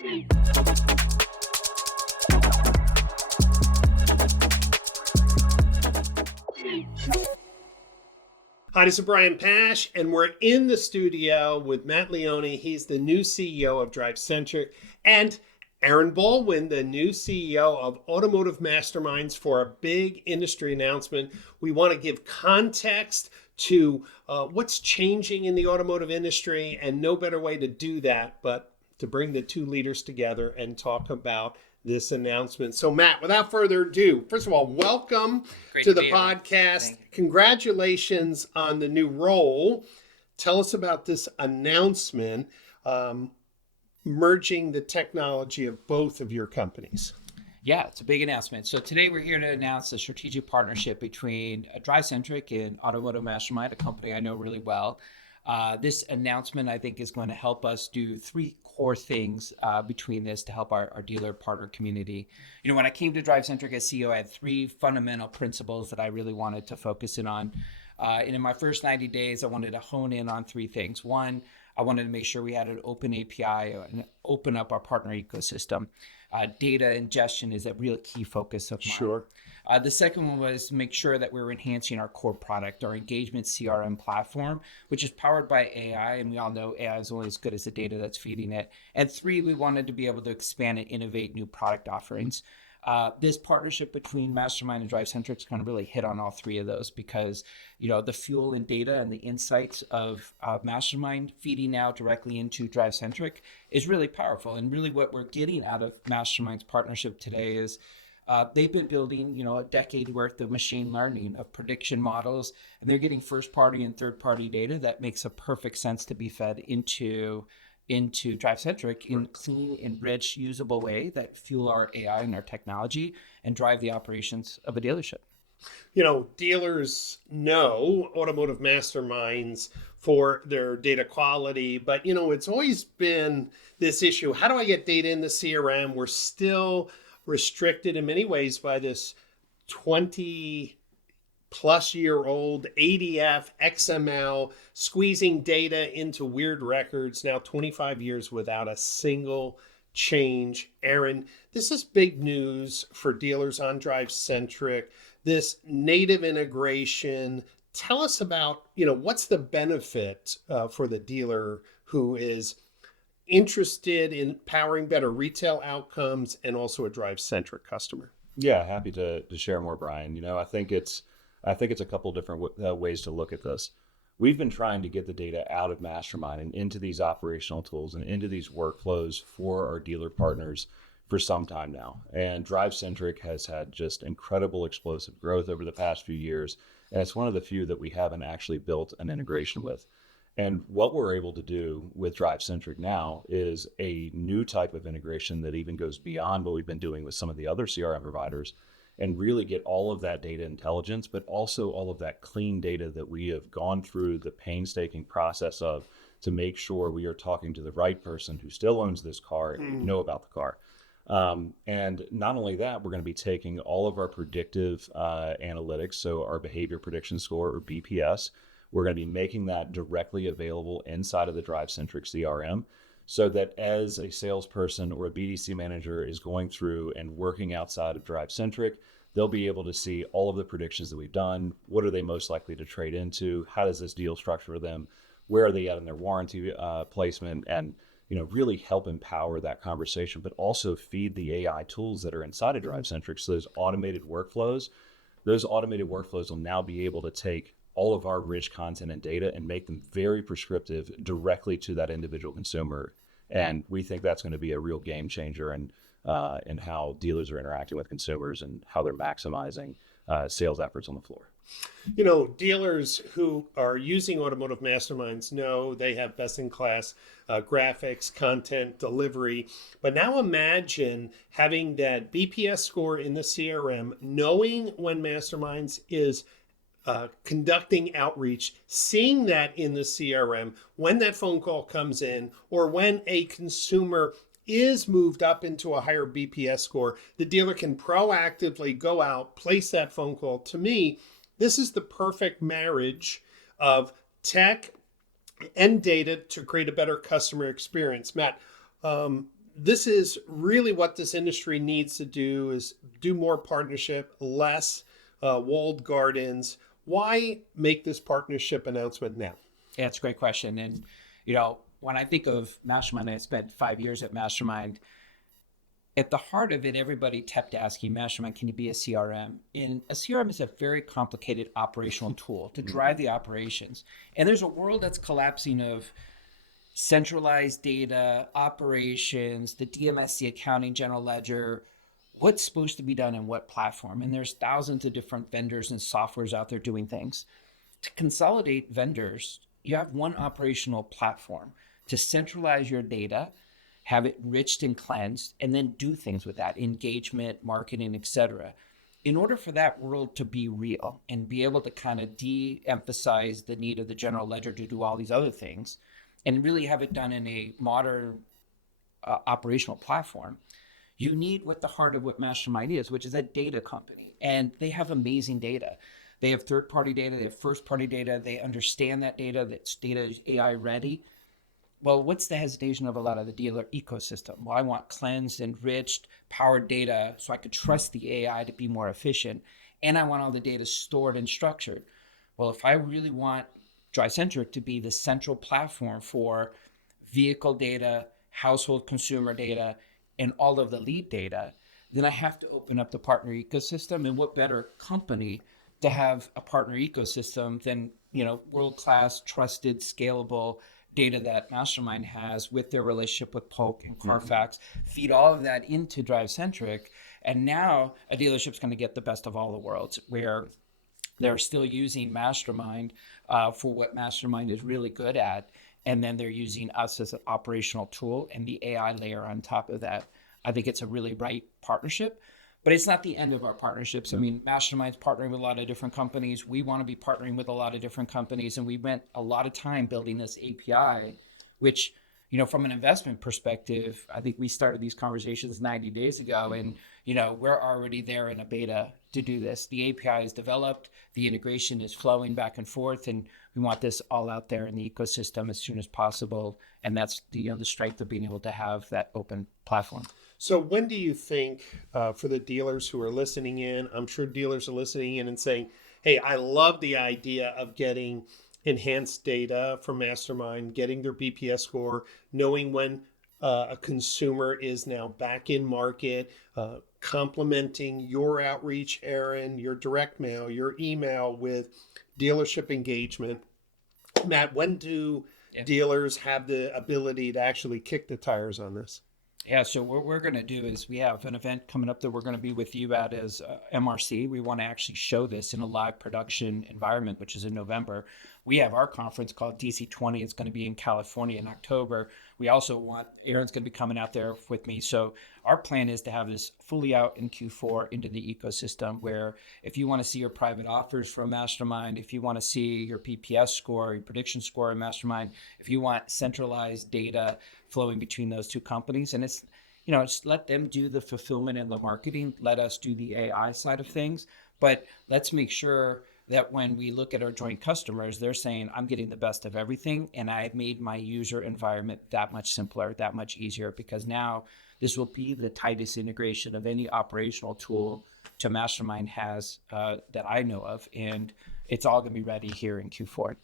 Hi, this is Brian Pash, and we're in the studio with Matt Leone. He's the new CEO of DriveCentric, and Aaron Baldwin, the new CEO of Automotive Masterminds, for a big industry announcement. We want to give context to what's changing in the automotive industry, and no better way to do that but to bring the two leaders together and talk about this announcement. So Matt, without further ado, first of all, welcome to the podcast. Congratulations on the new role. Tell us about this announcement, merging the technology of both of your companies. Yeah, it's a big announcement. So today we're here to announce a strategic partnership between DriveCentric and Automotive Mastermind, a company I know really well. This announcement, I think, is going to help us do three core things between this to help our dealer partner community. You know, when I came to DriveCentric as CEO, I had three fundamental principles that I really wanted to focus in on. And in my first 90 days, I wanted to hone in on three things. One, I wanted to make sure we had an open API and open up our partner ecosystem. Data ingestion is a real key focus of mine. Sure. The second one was make sure that we were enhancing our core product, our engagement CRM platform, which is powered by AI. And we all know AI is only as good as the data that's feeding it. And three, we wanted to be able to expand and innovate new product offerings. This partnership between Mastermind and DriveCentric is going to really hit on all three of those because, you know, the fuel and data and the insights of Mastermind feeding now directly into DriveCentric is really powerful. And really what we're getting out of Mastermind's partnership today is they've been building, you know, a decade worth of machine learning, of prediction models, and they're getting first party and third party data that makes a perfect sense to be fed into DriveCentric in clean, enriched, usable way that fuel our AI and our technology and drive the operations of a dealership. You know, dealers know automotive masterminds for their data quality, but, you know, it's always been this issue. How do I get data in the CRM? We're still restricted in many ways by this 20-plus-year-old ADF, XML, squeezing data into weird records, now 25 years without a single change. Aaron, this is big news for dealers on DriveCentric, this native integration. Tell us about, you know, what's the benefit for the dealer who is interested in powering better retail outcomes and also a DriveCentric customer? Yeah, happy to share more, Brian. You know, I think it's a couple different ways to look at this. We've been trying to get the data out of Mastermind and into these operational tools and into these workflows for our dealer partners for some time now. And DriveCentric has had just incredible explosive growth over the past few years. And it's one of the few that we haven't actually built an integration with. And what we're able to do with DriveCentric now is a new type of integration that even goes beyond what we've been doing with some of the other CRM providers and really get all of that data intelligence, but also all of that clean data that we have gone through the painstaking process of to make sure we are talking to the right person who still owns this car and know about the car. And not only that, we're going to be taking all of our predictive analytics, so our behavior prediction score or BPS, we're going to be making that directly available inside of the DriveCentric CRM so that as a salesperson or a BDC manager is going through and working outside of DriveCentric, they'll be able to see all of the predictions that we've done. What are they most likely to trade into? How does this deal structure for them? Where are they at in their warranty placement? And, you know, really help empower that conversation, but also feed the AI tools that are inside of DriveCentric. So those automated workflows will now be able to take all of our rich content and data and make them very prescriptive directly to that individual consumer. And we think that's going to be a real game changer in how dealers are interacting with consumers and how they're maximizing sales efforts on the floor. You know, dealers who are using Automotive Masterminds know they have best-in-class graphics, content, delivery. But now imagine having that BPS score in the CRM, knowing when Masterminds is conducting outreach, seeing that in the CRM, when that phone call comes in, or when a consumer is moved up into a higher BPS score, the dealer can proactively go out, place that phone call. To me, this is the perfect marriage of tech and data to create a better customer experience. Matt, this is really what this industry needs to do, is do more partnership, less walled gardens. Why make this partnership announcement now? Yeah, it's a great question. And, when I think of Mastermind, I spent 5 years at Mastermind. At the heart of it, everybody kept asking Mastermind, can you be a CRM? And a CRM is a very complicated operational tool to drive the operations. And there's a world that's collapsing of centralized data, operations, the DMS, the accounting, general ledger, what's supposed to be done in what platform. And there's thousands of different vendors and softwares out there doing things. To consolidate vendors, you have one operational platform to centralize your data, have it enriched and cleansed, and then do things with that, engagement, marketing, etc. In order for that world to be real and be able to kind of de-emphasize the need of the general ledger to do all these other things and really have it done in a modern operational platform, you need what the heart of what Mastermind is, which is a data company. And they have amazing data. They have third-party data, they have first-party data, they understand that data, that data is AI ready. Well, what's the hesitation of a lot of the dealer ecosystem? Well, I want cleansed, enriched, powered data so I could trust the AI to be more efficient. And I want all the data stored and structured. Well, if I really want DriveCentric to be the central platform for vehicle data, household consumer data, and all of the lead data, then I have to open up the partner ecosystem. And what better company to have a partner ecosystem than, world-class, trusted, scalable data that Mastermind has with their relationship with Polk and Carfax, feed all of that into DriveCentric. And now a dealership's going to get the best of all the worlds, where they're still using Mastermind for what Mastermind is really good at. And then they're using us as an operational tool and the AI layer on top of that. I think it's a really right partnership. But it's not the end of our partnerships. I mean, Mastermind's partnering with a lot of different companies. We want to be partnering with a lot of different companies. And we spent a lot of time building this API, which, from an investment perspective, I think we started these conversations 90 days ago. And, we're already there in a beta to do this. The API is developed. The integration is flowing back and forth. And we want this all out there in the ecosystem as soon as possible. And that's the strength of being able to have that open platform. So when do you think, for the dealers who are listening in, I'm sure dealers are listening in and saying, hey, I love the idea of getting enhanced data from Mastermind, getting their BPS score, knowing when a consumer is now back in market, complementing your outreach, Aaron, your direct mail, your email with dealership engagement. Matt, when do dealers have the ability to actually kick the tires on this? Yeah, so what we're going to do is we have an event coming up that we're going to be with you at as MRC. We want to actually show this in a live production environment, which is in November. We have our conference called DC20. It's going to be in California in October. We also Aaron's going to be coming out there with me. So our plan is to have this fully out in Q4 into the ecosystem, where if you want to see your private offers from Mastermind, if you want to see your PPS score, your prediction score in Mastermind, if you want centralized data flowing between those two companies, and it's, just let them do the fulfillment and the marketing, let us do the AI side of things. But let's make sure that when we look at our joint customers, they're saying, I'm getting the best of everything, and I've made my user environment that much simpler, that much easier, because now this will be the tightest integration of any operational tool to Mastermind has that I know of, and it's all going to be ready here in Q4.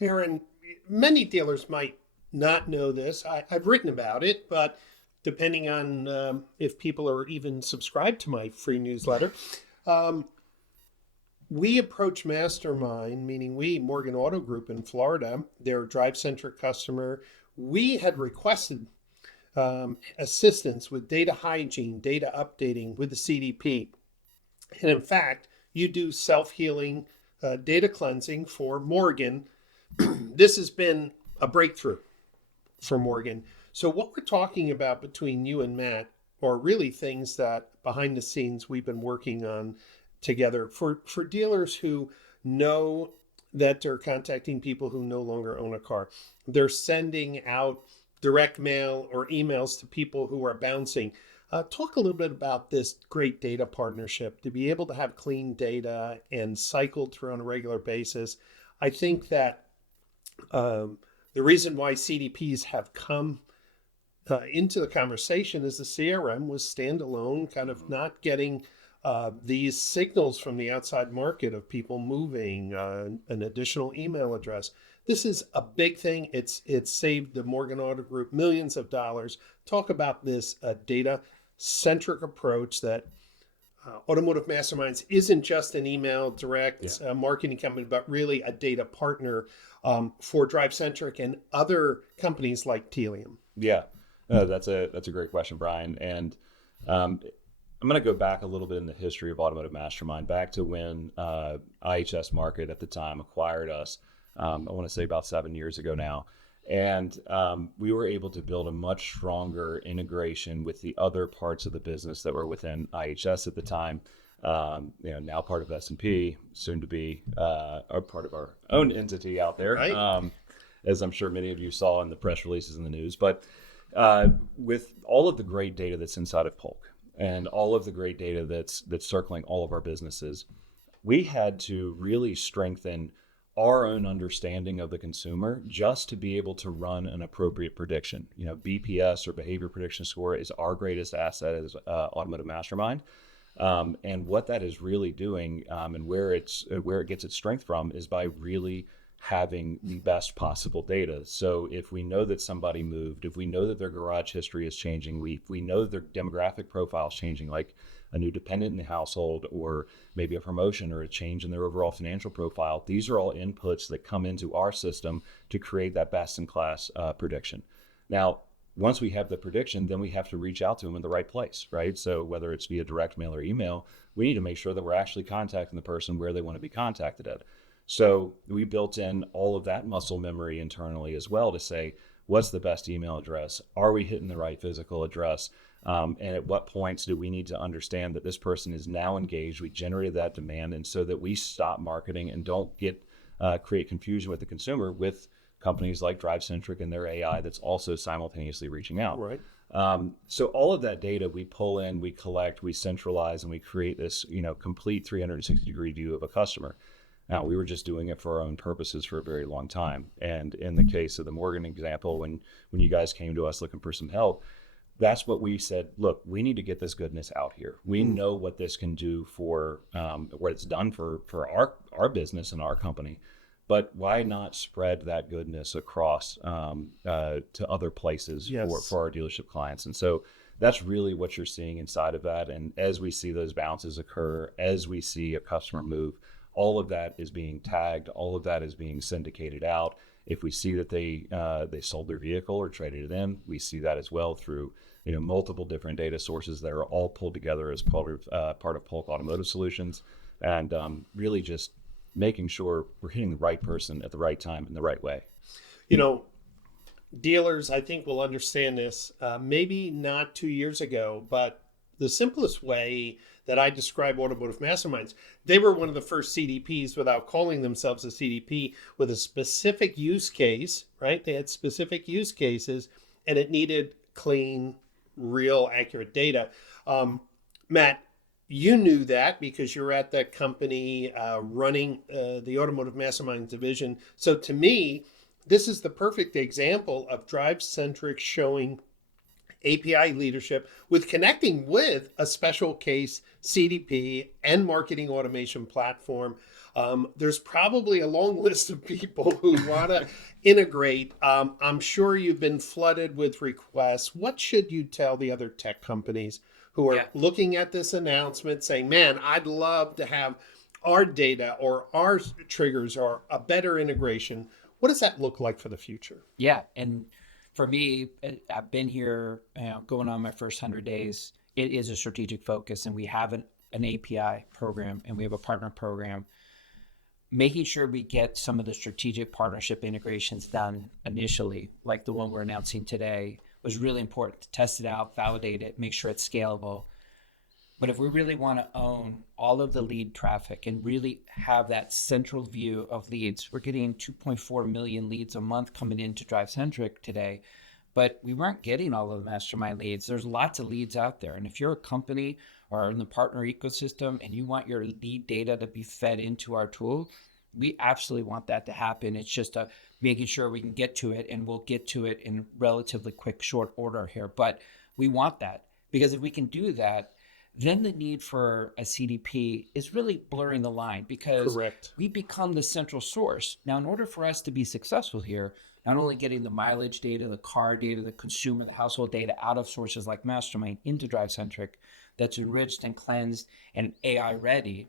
Aaron, many dealers might not know this. I've written about it, but depending on if people are even subscribed to my free newsletter, we approach Mastermind, meaning we, Morgan Auto Group in Florida, their DriveCentric customer. We had requested assistance with data hygiene, data updating with the CDP. And in fact, you do self-healing data cleansing for Morgan. This has been a breakthrough for Morgan. So what we're talking about between you and Matt are really things that behind the scenes we've been working on together for dealers who know that they're contacting people who no longer own a car. They're sending out direct mail or emails to people who are bouncing. Talk a little bit about this great data partnership to be able to have clean data and cycled through on a regular basis. I think that the reason why CDPs have come into the conversation is the CRM was standalone, kind of not getting these signals from the outside market of people moving, an additional email address. This is a big thing. It's saved the Morgan Auto Group millions of dollars. Talk about this data-centric approach that Automotive Masterminds isn't just an email direct marketing company, but really a data partner for DriveCentric and other companies like Telium. Yeah, that's a great question, Brian. And I'm going to go back a little bit in the history of Automotive Mastermind, back to when IHS Markit at the time acquired us. I want to say about 7 years ago now. And we were able to build a much stronger integration with the other parts of the business that were within IHS at the time. Now part of S&P, soon to be are part of our own entity out there, right. As I'm sure many of you saw in the press releases in the news. But with all of the great data that's inside of Polk and all of the great data that's circling all of our businesses, we had to really strengthen our own understanding of the consumer just to be able to run an appropriate prediction. BPS, or behavior prediction score, is our greatest asset as Automotive Mastermind. And what that is really doing, and where it gets its strength from, is by really having the best possible data. So if we know that somebody moved, if we know that their garage history is changing, we know that their demographic profile is changing, like a new dependent in the household, or maybe a promotion or a change in their overall financial profile, these are all inputs that come into our system to create that best-in-class prediction. Now, once we have the prediction, then we have to reach out to them in the right place, right? So whether it's via direct mail or email, we need to make sure that we're actually contacting the person where they want to be contacted at. So we built in all of that muscle memory internally as well to say, what's the best email address? Are we hitting the right physical address? And at what points do we need to understand that this person is now engaged? We generated that demand, and so that we stop marketing and don't create confusion with the consumer with companies like DriveCentric and their AI that's also simultaneously reaching out. Right. So all of that data we pull in, we collect, we centralize, and we create this complete 360-degree view of a customer. Now, we were just doing it for our own purposes for a very long time. And in the case of the Morgan example, when you guys came to us looking for some help, that's what we said. Look, we need to get this goodness out here. We know what this can do for what it's done for our business and our company. But why not spread that goodness across to other places for our dealership clients? And so that's really what you're seeing inside of that. And as we see those bounces occur, as we see a customer move, all of that is being tagged. All of that is being syndicated out. If we see that they sold their vehicle or traded it in, we see that as well through multiple different data sources that are all pulled together as part of Polk Automotive Solutions, and really just making sure we're hitting the right person at the right time in the right way. Dealers, I think, will understand this. Maybe not 2 years ago, but the simplest way that I describe Automotive Masterminds, they were one of the first CDPs without calling themselves a CDP, with a specific use case, right? They had specific use cases, and it needed clean, real, accurate data. Matt, you knew that because you're at that company running the Automotive Mastermind division. So to me, this is the perfect example of DriveCentric showing API leadership with connecting with a special case CDP and marketing automation platform. There's probably a long list of people who want to integrate. I'm sure you've been flooded with requests. What should you tell the other tech companies who are looking at this announcement saying, man, I'd love to have our data or our triggers or a better integration? What does that look like for the future? Yeah. And for me, I've been here going on my first 100 days. It is a strategic focus, and we have an API program and we have a partner program. Making sure we get some of the strategic partnership integrations done initially, like the one we're announcing today, was really important to test it out, validate it, make sure it's scalable. But if we really want to own all of the lead traffic and really have that central view of leads, we're getting 2.4 million leads a month coming into DriveCentric today, but we weren't getting all of the mastermind leads. There's lots of leads out there. And if you're a company or in the partner ecosystem and you want your lead data to be fed into our tool, We absolutely want that to happen. It's just making sure we can get to it, and we'll get to it in relatively quick, short order here. But we want that, because if we can do that, then the need for a CDP is really blurring the line, because Correct. we become the central source. Now, in order for us to be successful here, not only getting the mileage data, the car data, the consumer, the household data out of sources like Mastermind into DriveCentric that's enriched and cleansed and AI ready,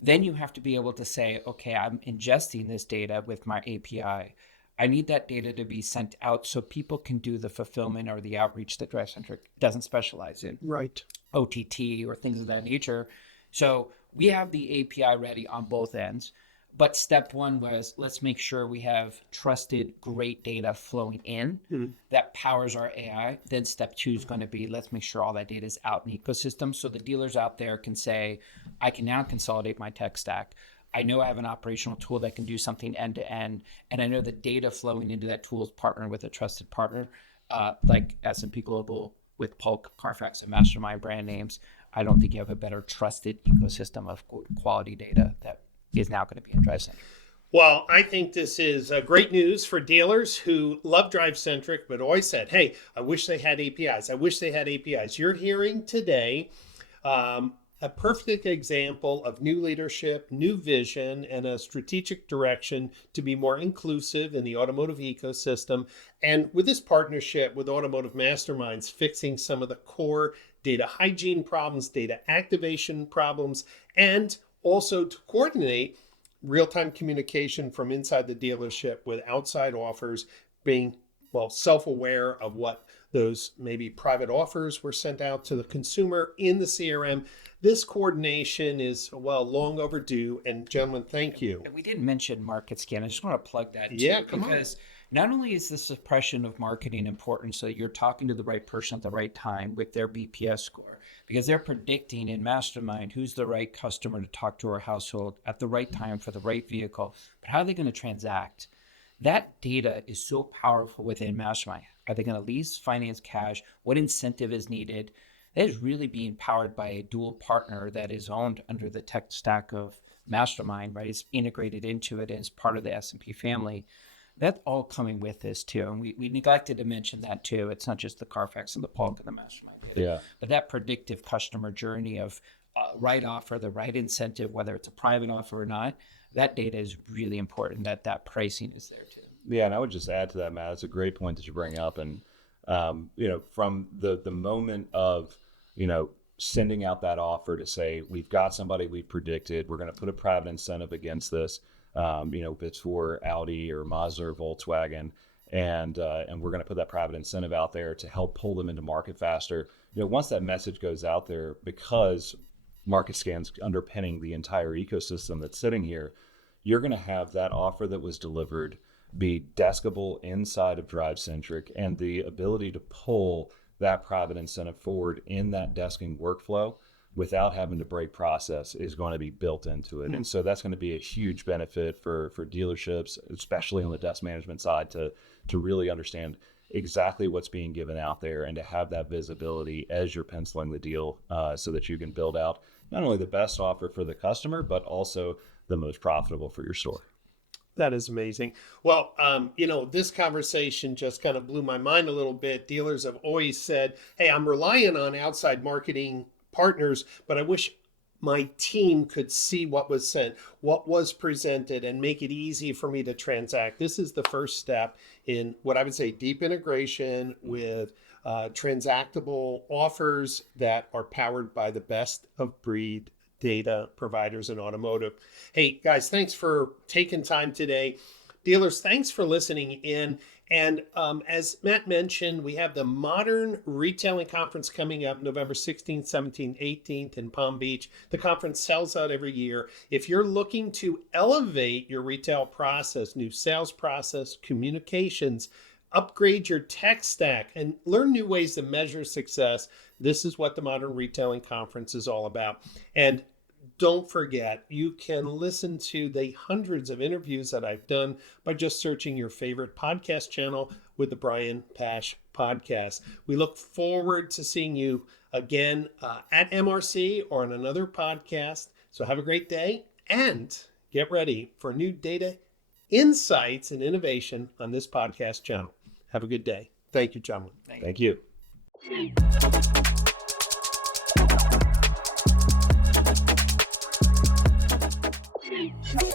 then you have to be able to say, okay, I'm ingesting this data with my API. I need that data to be sent out so people can do the fulfillment or the outreach that DriveCentric doesn't specialize in. Right. OTT or things of that nature. So we have the API ready on both ends. But step one was, let's make sure we have trusted, great data flowing in that powers our AI. Then step two is going to be, let's make sure all that data is out in the ecosystem, so the dealers out there can say, I can now consolidate my tech stack. I know I have an operational tool that can do something end to end, and I know the data flowing into that tool is partnered with a trusted partner like S&P Global with Polk, Carfax, and Mastermind brand names. I don't think you have a better trusted ecosystem of quality data that is now going to be in DriveCentric. Well, I think this is great news for dealers who love DriveCentric, but always said, hey, I wish they had APIs. I wish they had APIs. You're hearing today a perfect example of new leadership, new vision, and a strategic direction to be more inclusive in the automotive ecosystem. And with this partnership with Automotive Masterminds, fixing some of the core data hygiene problems, data activation problems, and also to coordinate real-time communication from inside the dealership with outside offers, being, well, self-aware of what those maybe private offers were sent out to the consumer in the CRM. This coordination is, well, long overdue. And gentlemen, thank you. And we didn't mention market scan. I just want to plug that too, Yeah, come on. because not only is the suppression of marketing important so that you're talking to the right person at the right time with their BPS score, because they're predicting in Mastermind who's the right customer to talk to our household at the right time for the right vehicle, but how are they going to transact? That data is so powerful within Mastermind. Are they going to lease, finance, cash? What incentive is needed? That is really being powered by a dual partner that is owned under the tech stack of Mastermind, right? It's integrated into it as part of the S&P family. That's all coming with this too. And we neglected to mention that too. It's not just the Carfax and the Polk and the Mastermind data, Yeah. but that predictive customer journey of right offer, the right incentive, whether it's a private offer or not, that data is really important, that pricing is there too. Yeah, and I would just add to that, Matt. It's a great point that you bring up. And, from the moment of, sending out that offer to say, we've got somebody we've predicted, we're going to put a private incentive against this, if it's for Audi or Mazda or Volkswagen, and we're going to put that private incentive out there to help pull them into market faster. Once that message goes out there, because market scans underpinning the entire ecosystem that's sitting here, you're going to have that offer that was delivered be deskable inside of DriveCentric, and the ability to pull that private incentive forward in that desking workflow without having to break process is going to be built into it. And so that's going to be a huge benefit for dealerships, especially on the desk management side, to really understand exactly what's being given out there and to have that visibility as you're penciling the deal, so that you can build out not only the best offer for the customer, but also the most profitable for your store. That is amazing. Well, this conversation just kind of blew my mind a little bit. Dealers have always said, hey, I'm relying on outside marketing partners, but I wish my team could see what was sent, what was presented, and make it easy for me to transact. This is the first step in what I would say deep integration with transactable offers that are powered by the best of breed data providers in automotive. Hey guys, thanks for taking time today. Dealers, thanks for listening in. And as Matt mentioned, we have the Modern Retailing Conference coming up November 16th, 17th, 18th in Palm Beach. The conference sells out every year. If you're looking to elevate your retail process, new sales process, communications, upgrade your tech stack, and learn new ways to measure success, this is what the Modern Retailing Conference is all about. And don't forget, you can listen to the hundreds of interviews that I've done by just searching your favorite podcast channel with the Brian Pash Podcast. We look forward to seeing you again at MRC or on another podcast. So have a great day and get ready for new data insights and innovation on this podcast channel. Have a good day. Thank you, gentlemen. Thank you. Thank you.